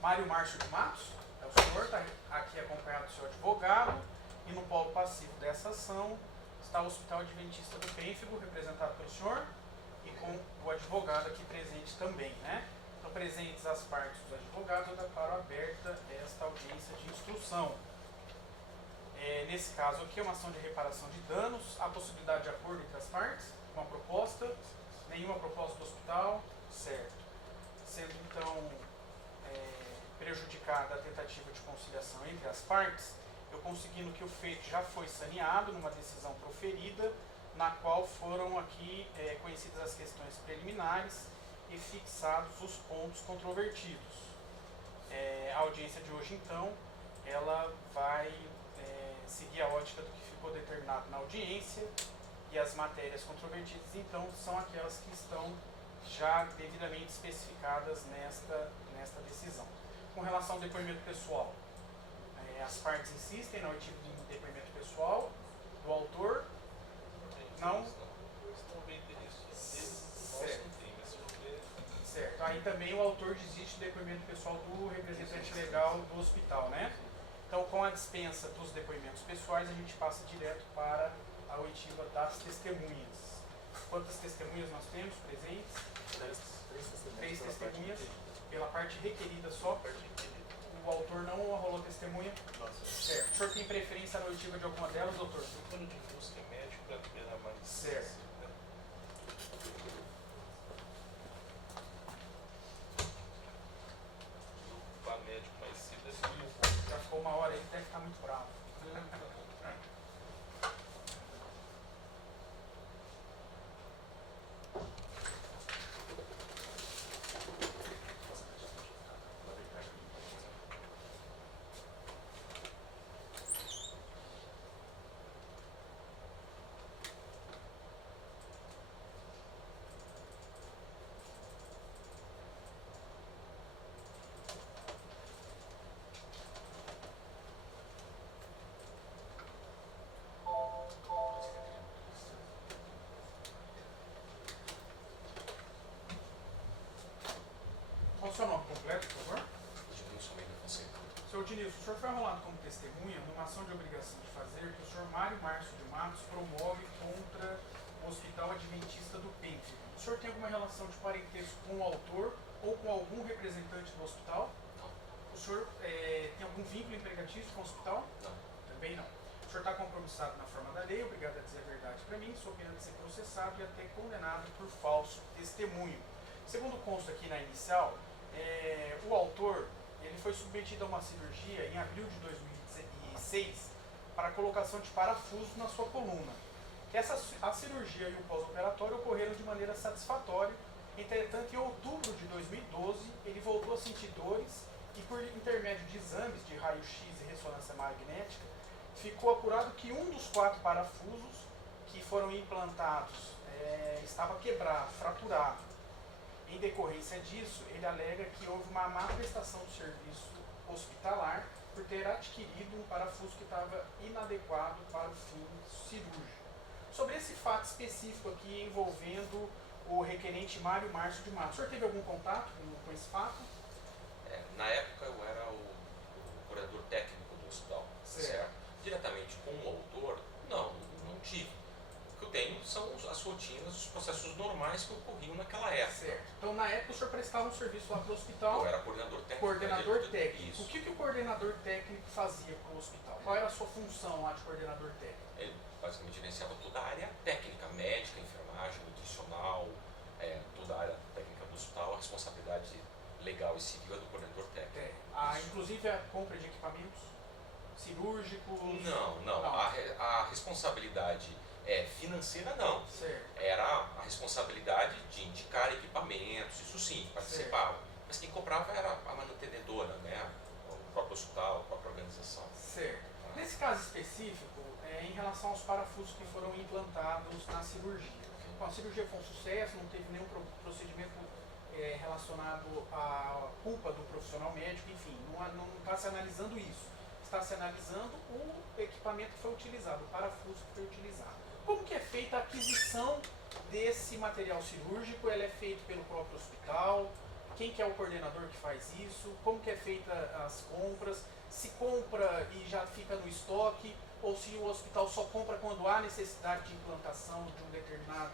Mário Márcio de Matos, é o senhor, está aqui acompanhado do seu advogado, e no polo passivo dessa ação está o Hospital Adventista do Pênfigo, representado pelo senhor, e com o advogado aqui presente também, né? Então, presentes as partes dos advogados, eu declaro aberta esta audiência de instrução. Nesse caso aqui é uma ação de reparação de danos, há possibilidade de acordo entre as partes, uma proposta, nenhuma proposta do hospital, certo. Sendo então prejudicada a tentativa de conciliação entre as partes, eu conseguindo que o feito já foi saneado numa decisão proferida, na qual foram aqui conhecidas as questões preliminares e fixados os pontos controvertidos. A audiência de hoje, então, ela vai seguir a ótica do que ficou determinado na audiência, e as matérias controvertidas, então, são aquelas que estão já devidamente especificadas nesta decisão. Com relação ao depoimento pessoal, as partes insistem na oitiva de depoimento pessoal do autor. Não? Certo. Aí também o autor desiste do depoimento pessoal do representante legal do hospital, né? Então, com a dispensa dos depoimentos pessoais, a gente passa direto para a oitiva das testemunhas. Quantas testemunhas nós temos presentes? Três testemunhas. Pela parte requerida só. O autor não arrolou testemunha. Certo. O senhor tem preferência na oitiva de alguma delas, doutor? Plano de busca médico para a primeira mais. Certo. O médico mais cedo Já ficou uma hora aí, deve ficar muito bravo. Qual o seu nome completo, por favor? Senhor Dinilson, o senhor foi arrolado como testemunha numa ação de obrigação de fazer que o senhor Mário Márcio de Matos promove contra o Hospital Adventista do Pênfigo. O senhor tem alguma relação de parentesco com o autor ou com algum representante do hospital? Não. O senhor tem algum vínculo empregatício com o hospital? Não. Também não. O senhor está compromissado na forma da lei, obrigado a dizer a verdade para mim, sou pena de ser processado e até condenado por falso testemunho. Segundo consta aqui na inicial, o autor ele foi submetido a uma cirurgia em abril de 2006 para a colocação de parafusos na sua coluna. A cirurgia e o pós-operatório ocorreram de maneira satisfatória. Entretanto, em outubro de 2012, ele voltou a sentir dores e, por intermédio de exames de raio-x e ressonância magnética, ficou apurado que um dos 4 parafusos que foram implantados estava quebrado, fraturado. Em decorrência disso, ele alega que houve uma má prestação do serviço hospitalar por ter adquirido um parafuso que estava inadequado para o fim cirúrgico. Sobre esse fato específico aqui envolvendo o requerente Mário Márcio de Matos, o senhor teve algum contato com esse fato? Na época eu era o curador técnico do hospital, certo? Diretamente com o autor, não tive. O que eu tenho são as rotinas, os processos normais que ocorriam naquela época. Certo. Então, na época, o senhor prestava um serviço lá para o hospital? Eu era coordenador técnico. Coordenador técnico. Isso. O que o coordenador técnico fazia para o hospital? Qual era a sua função lá de coordenador técnico? Ele basicamente gerenciava toda a área técnica, médica, enfermagem, nutricional, toda a área técnica do hospital. A responsabilidade legal e civil é do coordenador técnico. Inclusive a compra de equipamentos cirúrgicos? Não. A responsabilidade financeira não. Certo. Era a responsabilidade de indicar equipamentos, isso sim, participava. Certo. Mas quem comprava era a mantenedora, né? O próprio hospital, a própria organização. Certo. Nesse caso específico, em relação aos parafusos que foram implantados na cirurgia. Bom, a cirurgia foi um sucesso, não teve nenhum procedimento relacionado à culpa do profissional médico, enfim, não está se analisando isso. Está se analisando o equipamento que foi utilizado, o parafuso que foi utilizado. Como que é feita a aquisição desse material cirúrgico? Ele é feito pelo próprio hospital? quem que é o coordenador que faz isso, como que é feita as compras, se compra e já fica no estoque, ou se o hospital só compra quando há necessidade de implantação de um determinado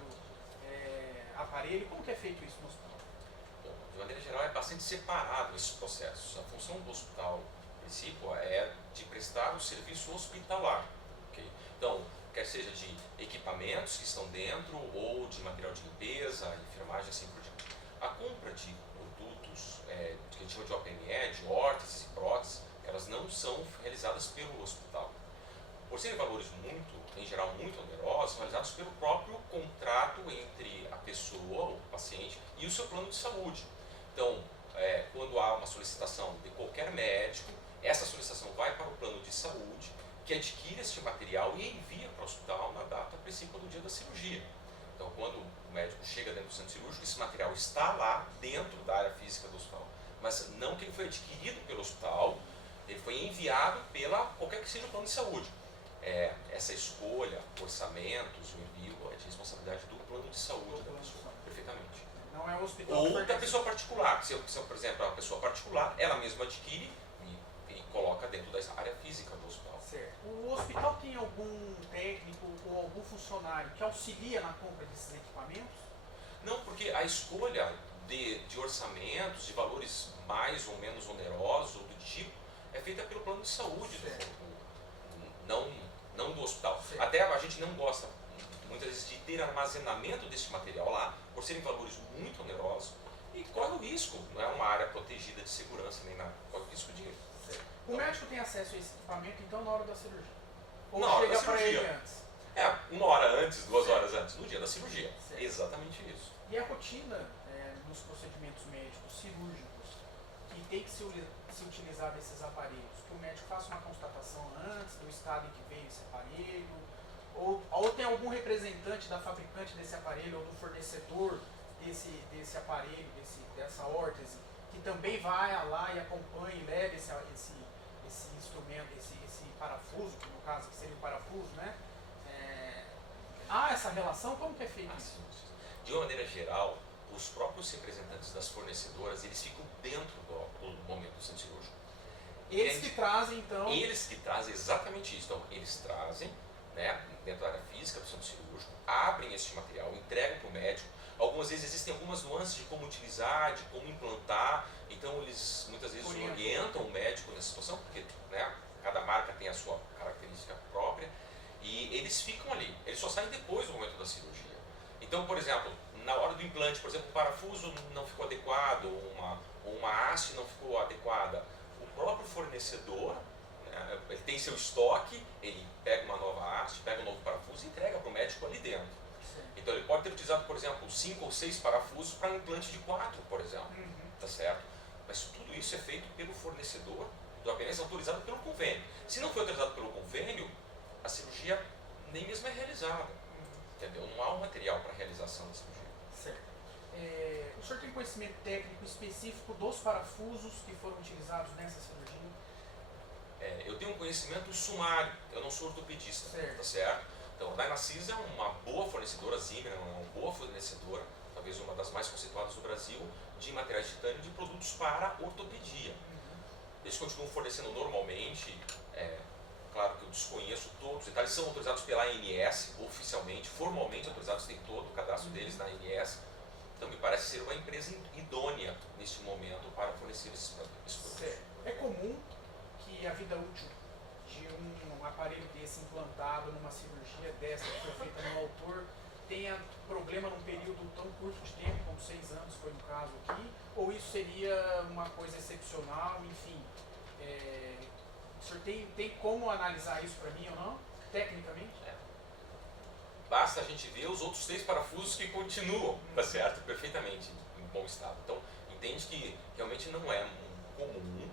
aparelho, como que é feito isso no hospital? Bom, de maneira geral, é bastante separado esses processos. A função do hospital, a princípio, é de prestar o serviço hospitalar. Okay? Então, quer seja de equipamentos que estão dentro, ou de material de limpeza, enfermagem, assim por diante. A compra de produtos, que a gente chama de OPME, de órteses e próteses, elas não são realizadas pelo hospital. Por serem valores em geral, muito onerosos, são realizados pelo próprio contrato entre a pessoa, o paciente, e o seu plano de saúde. Então, quando há uma solicitação de qualquer médico, essa solicitação vai para o plano de saúde, que adquire este material e envia para o hospital na data principal do dia da cirurgia. Então, quando o médico chega dentro do centro cirúrgico, esse material está lá dentro da área física do hospital, mas não que ele foi adquirido pelo hospital, ele foi enviado pela qualquer que seja o plano de saúde. Essa escolha, orçamentos, o envio é de responsabilidade do plano de saúde da pessoa, perfeitamente. Não é o hospital. Ou da pessoa particular. Se, por exemplo, é uma pessoa particular, ela mesma adquire e coloca dentro da área física do hospital. Certo. O hospital tem algum técnico ou algum funcionário que auxilia na compra desses equipamentos? Não, porque a escolha de orçamentos, de valores mais ou menos onerosos ou do tipo, é feita pelo plano de saúde, não do hospital. Certo. Até a gente não gosta, muitas vezes, de ter armazenamento desse material lá, por serem valores muito onerosos, e corre o risco, não é uma área protegida de segurança nem nada, corre o risco de... Certo. O médico tem acesso a esse equipamento, então, na hora da cirurgia? Ou Na hora chega da para ele cirurgia. antes? 1 hora antes, 2 horas antes, no dia da cirurgia. Certo. Exatamente isso. E a rotina nos procedimentos médicos cirúrgicos, que tem que se utilizar desses aparelhos, que o médico faça uma constatação antes do estado em que veio esse aparelho, ou tem algum representante da fabricante desse aparelho ou do fornecedor desse aparelho, dessa órtese, que também vai lá e acompanha e leva esse instrumento, esse parafuso, que no caso que seria o parafuso, né? Há essa relação? Como que é feito isso? De uma maneira geral, os próprios representantes das fornecedoras, eles ficam dentro do momento do centro cirúrgico. Eles que trazem, então... Eles que trazem exatamente isso. Então, eles trazem, né, dentro da área física do centro cirúrgico, abrem este material, entregam para o médico. Algumas vezes existem algumas nuances de como utilizar, de como implantar. Então, eles muitas vezes orientam o médico nessa situação, porque, né, cada marca tem a sua característica própria. E eles ficam ali. Eles só saem depois do momento da cirurgia. Então, por exemplo, na hora do implante, por exemplo, o parafuso não ficou adequado, ou uma haste não ficou adequada, o próprio fornecedor, né, ele tem seu estoque, ele pega uma nova haste, pega um novo parafuso e entrega para o médico ali dentro. Sim. Então ele pode ter utilizado, por exemplo, 5 ou 6 parafusos para um implante de 4, por exemplo. Tá certo? Mas tudo isso é feito pelo fornecedor, apenas autorizado pelo convênio. Se não foi autorizado pelo convênio, a cirurgia nem mesmo é realizada. Entendeu? Não há um material para realização da cirurgia. Certo. O senhor tem conhecimento técnico específico dos parafusos que foram utilizados nessa cirurgia? Eu tenho um conhecimento sumário, eu não sou ortopedista, certo. Tá certo? Então, a Dynacis é uma boa fornecedora, a Zimmer é uma boa fornecedora, talvez uma das mais conceituadas do Brasil, de materiais de titânio de produtos para ortopedia. Eles continuam fornecendo normalmente, claro que eu desconheço todos os detalhes, são autorizados pela ANS, oficialmente, formalmente autorizados, tem todo o cadastro deles na ANS. Então me parece ser uma empresa idônea neste momento para fornecer esses produtos. É comum que a vida útil de um aparelho desse implantado numa cirurgia dessa que foi feita no autor tenha problema num período tão curto de tempo, como 6 anos foi no caso aqui, ou isso seria uma coisa excepcional, enfim. O senhor tem como analisar isso para mim ou não, tecnicamente? Basta a gente ver os outros 3 parafusos que continuam, tá certo? Perfeitamente em bom estado. Então, entende que realmente não é comum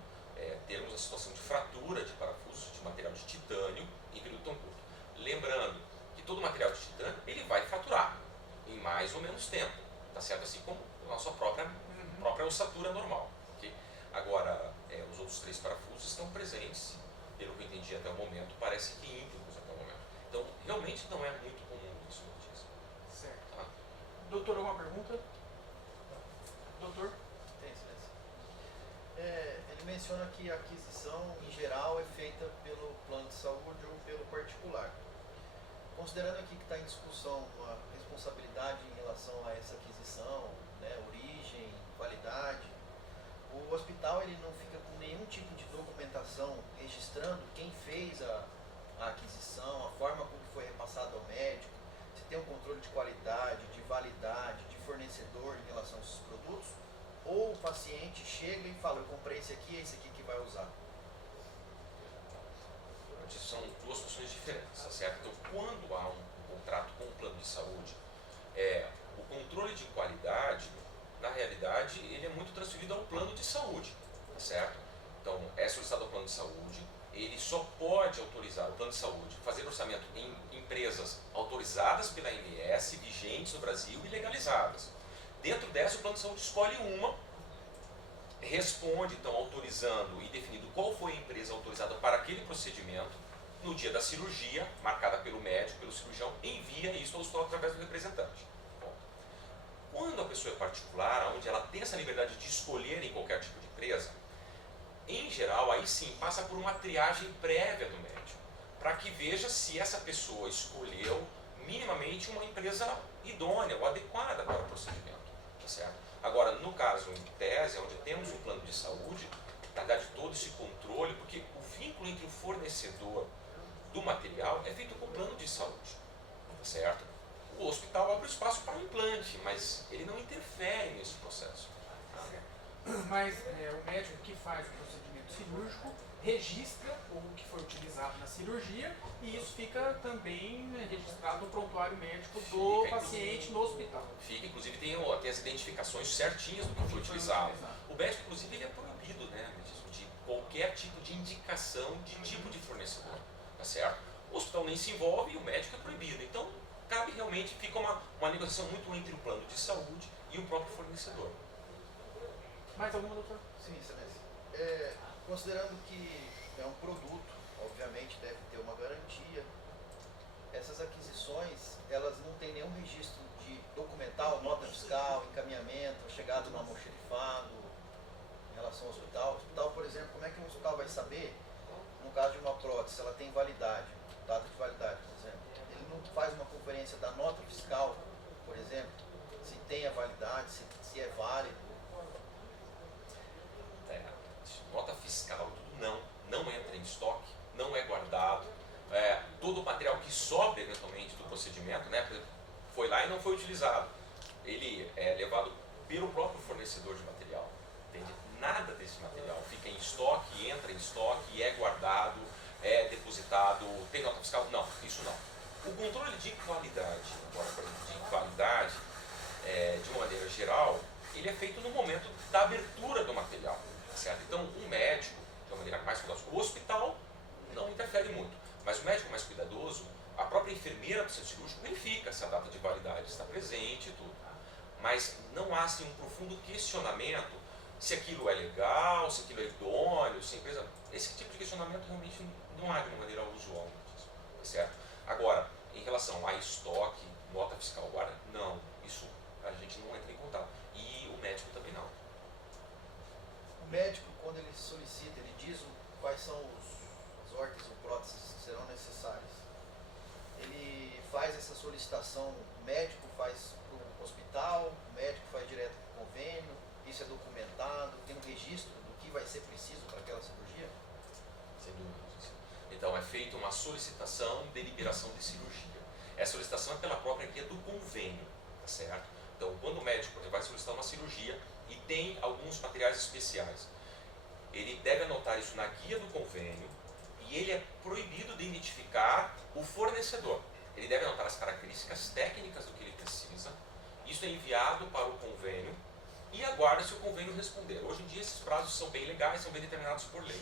termos a situação de fratura de parafusos de material de titânio em período tão curto. Lembrando que todo material de titânio ele vai fraturar em mais ou menos tempo, tá certo? Assim como a nossa própria ossatura normal. Okay? Agora, os outros 3 parafusos estão presentes, pelo que eu entendi até o momento, parece que íntegros até o momento. Então, realmente não é muito comum isso, Certo. tá? Doutor, alguma pergunta? Doutor? Tem, menciona que a aquisição, em geral, é feita pelo plano de saúde ou pelo particular. Considerando aqui que está em discussão a responsabilidade em relação a essa aquisição, né, origem, qualidade, o hospital ele não fica com nenhum tipo de documentação registrando quem fez a aquisição, a forma como foi repassado ao médico, se tem um controle de qualidade, de validade, de fornecedor em relação a esses produtos, ou o paciente chega e fala, eu comprei esse aqui, é esse aqui que vai usar. São duas situações diferentes, tá certo? Então, quando há um contrato com um plano de saúde, o controle de qualidade, na realidade, ele é muito transferido ao plano de saúde, tá certo? Então, é solicitado ao plano de saúde, ele só pode autorizar o plano de saúde, fazer orçamento em empresas autorizadas pela ANS, vigentes no Brasil e legalizadas. Dentro dessa, o plano de saúde escolhe uma, responde, então, autorizando e definindo qual foi a empresa autorizada para aquele procedimento. No dia da cirurgia, marcada pelo médico, pelo cirurgião, envia isso ao hospital através do representante. Bom, quando a pessoa é particular, onde ela tem essa liberdade de escolher em qualquer tipo de empresa, em geral, aí sim, passa por uma triagem prévia do médico, para que veja se essa pessoa escolheu minimamente uma empresa idônea ou adequada para o procedimento. Tá certo? Agora, no caso, em tese, onde temos um plano de saúde, na verdade, todo esse controle, porque o vínculo entre o fornecedor do material é feito com o plano de saúde, tá certo? O hospital abre espaço para o implante, mas ele não interfere nesse processo. Mas o médico que faz o procedimento cirúrgico registra o que foi utilizado na cirurgia e isso fica também registrado no prontuário médico do paciente no hospital. Fica, inclusive tem as identificações certinhas do que foi utilizado. O médico, inclusive, ele é proibido, né, de qualquer tipo de indicação de tipo de fornecedor, tá certo? O hospital nem se envolve e o médico é proibido. Então, cabe realmente, fica uma negociação muito entre o plano de saúde e o próprio fornecedor. Mais alguma, doutor? Sim, excelência. Considerando que é um produto, obviamente deve ter uma garantia, essas aquisições, elas não têm nenhum registro de documental, nota fiscal, encaminhamento, chegado no almoxerifado, em relação ao hospital. O hospital, por exemplo, como é que um hospital vai saber, no caso de uma prótese, ela tem validade, data de validade, por exemplo. Ele não faz uma conferência da nota fiscal, por exemplo, se tem a validade, se é válido. Nota fiscal, tudo não entra em estoque, não é guardado. Todo o material que sobra eventualmente do procedimento, né, foi lá e não foi utilizado, ele é levado pelo próprio fornecedor de material. Entende? Nada desse material fica em estoque, entra em estoque, é guardado, é depositado, tem nota fiscal? Não, isso não. O controle de qualidade, de uma maneira geral, ele é feito no momento da abertura do material. Certo? Então, o médico, de uma maneira mais cuidadosa, o hospital não interfere muito, mas o médico mais cuidadoso, a própria enfermeira do centro cirúrgico verifica se a data de validade está presente e tudo. Mas não há assim, um profundo questionamento se aquilo é legal, se aquilo é idôneo, se a empresa... Esse tipo de questionamento realmente não há de uma maneira usual. Certo? Agora, em relação a estoque, nota fiscal, guarda, não, isso a gente não entra em contato. E o médico também não. O médico, quando ele solicita, ele diz quais são as órteses ou próteses que serão necessárias. Ele faz essa solicitação, o médico faz para o hospital, o médico faz direto para o convênio, isso é documentado, tem um registro do que vai ser preciso para aquela cirurgia? Sem dúvida. Então, é feita uma solicitação de liberação de cirurgia. Essa solicitação é pela própria guia do convênio, tá certo? Então, quando o médico vai solicitar uma cirurgia e tem alguns materiais especiais, ele deve anotar isso na guia do convênio e ele é proibido de identificar o fornecedor. Ele deve anotar as características técnicas do que ele precisa. Isso é enviado para o convênio e aguarda se o convênio responder. Hoje em dia, esses prazos são bem legais, são bem determinados por lei.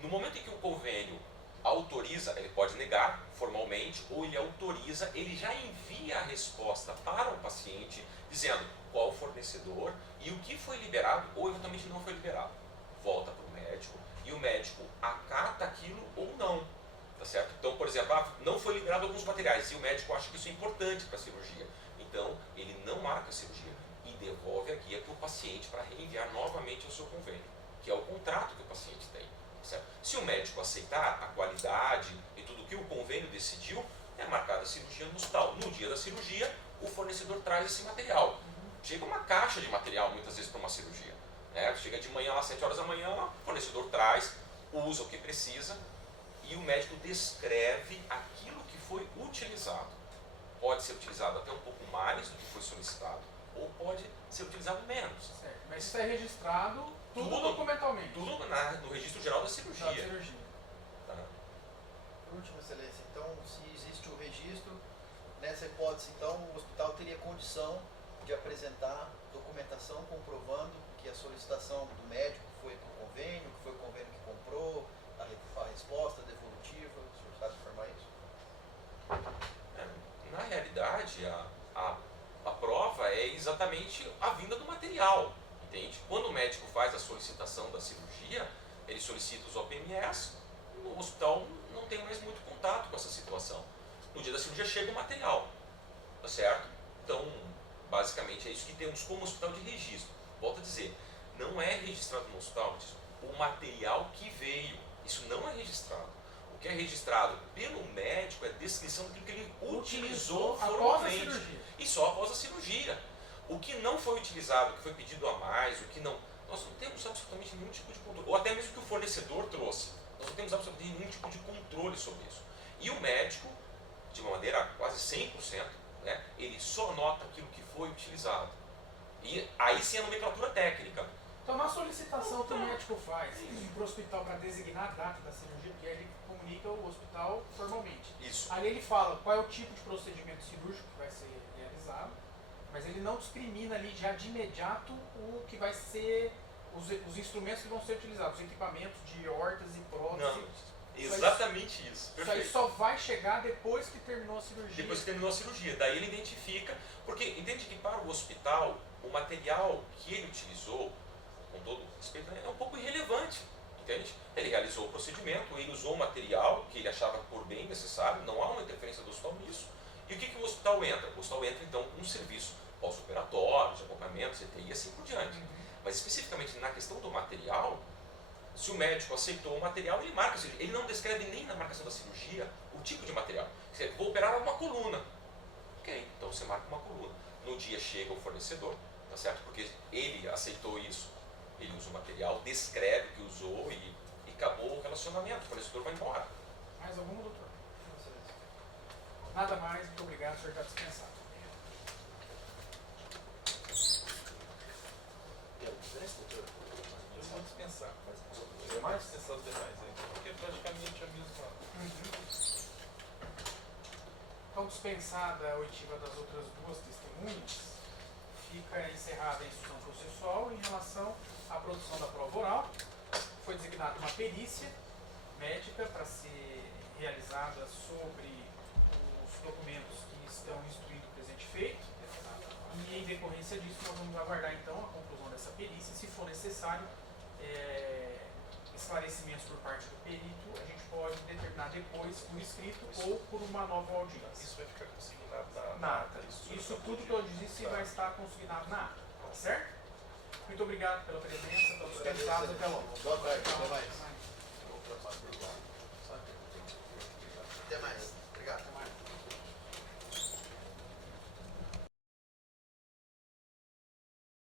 No momento em que o convênio autoriza, ele pode negar formalmente, ou ele autoriza, ele já envia a resposta para o paciente, dizendo qual o fornecedor e o que foi liberado ou eventualmente não foi liberado. Volta para o médico e o médico acata aquilo ou não. Tá certo? Então, por exemplo, não foi liberado alguns materiais e o médico acha que isso é importante para a cirurgia. Então, ele não marca a cirurgia e devolve a guia para o paciente para reenviar novamente ao seu convênio, que que é o contrato que o paciente tem. Certo? Se o médico aceitar a qualidade e tudo que o convênio decidiu, é marcada a cirurgia no hospital. No dia da cirurgia, o fornecedor traz esse material. Chega uma caixa de material muitas vezes para uma cirurgia. Né? Chega de manhã, às 7 horas da manhã, o fornecedor traz, usa o que precisa e o médico descreve aquilo que foi utilizado. Pode ser utilizado até um pouco mais do que foi solicitado, ou pode ser utilizado menos. Certo. Mas isso é registrado tudo documentalmente. Tudo no registro geral da cirurgia. Da cirurgia. Tá? Por último, excelência, então, se existe o registro, nessa hipótese, então, o hospital teria condição de apresentar documentação comprovando que a solicitação do médico foi por convênio, que foi o convênio que comprou, a resposta devolutiva, o senhor sabe informar isso? Na realidade, a prova é exatamente a vinda do material, entende? Quando o médico faz a solicitação da cirurgia, ele solicita os OPMS, o hospital não tem mais muito contato com essa situação. No dia da cirurgia chega o material, tá certo? Então, basicamente é isso que temos como hospital de registro. Volto a dizer, não é registrado no hospital o material que veio, isso não é registrado. O que é registrado pelo médico é a descrição daquilo que ele utilizou formalmente. E só após a cirurgia. O que não foi utilizado, o que foi pedido a mais, o que não... Nós não temos absolutamente nenhum tipo de controle. Ou até mesmo que o fornecedor trouxe. Nós não temos absolutamente nenhum tipo de controle sobre isso. E o médico, de uma maneira quase 100%, né, ele só nota aquilo que foi utilizado. E aí sim a nomenclatura técnica. Então, na solicitação que o médico faz para o hospital para designar a data da cirurgia, porque ele comunica o hospital formalmente. Isso. Ali ele fala qual é o tipo de procedimento cirúrgico que vai ser realizado, mas ele não discrimina ali já de imediato o que vai ser, os instrumentos que vão ser utilizados, os equipamentos de órtese e prótese. Não, exatamente isso. Isso aí só vai chegar depois que terminou a cirurgia. Depois que terminou a cirurgia. Daí ele identifica, porque entende que para o hospital, o material que ele utilizou, com todo respeito, é um pouco irrelevante, entende? Ele realizou o procedimento, ele usou o material que ele achava por bem necessário, não há uma interferência do hospital nisso. E o que o hospital entra? O hospital entra então com um serviço pós-operatório, de acompanhamento, CTI e assim por diante. Mas especificamente na questão do material, se o médico aceitou o material, ele marca, ou seja, ele não descreve nem na marcação da cirurgia o tipo de material. Quer dizer, vou operar uma coluna. Ok, então você marca uma coluna. No dia chega o fornecedor, tá certo? Porque ele aceitou isso. Ele usa o material, descreve o que usou e acabou o relacionamento. O fornecedor vai embora. Mais algum, doutor? Nada mais, muito obrigado, o senhor está dispensado. Eu vou dispensar. Eu vou dispensar os demais aí, porque é praticamente a mesma. Então, dispensada a oitiva das outras duas testemunhas, fica encerrada a instrução processual em relação à produção da prova oral. Foi designada uma perícia médica para ser realizada sobre os documentos que estão instruindo o presente feito. E em decorrência disso, nós vamos aguardar então a conclusão dessa perícia. Se for necessário esclarecimentos por parte do perito, a gente pode determinar depois por escrito ou por uma nova audiência. Isso vai ficar consignado Na ata. Isso tudo que eu disse vai estar consignado na ata, tá certo? Muito obrigado pela presença, pelos dispensados, até logo. Boa tarde, até mais. Até mais.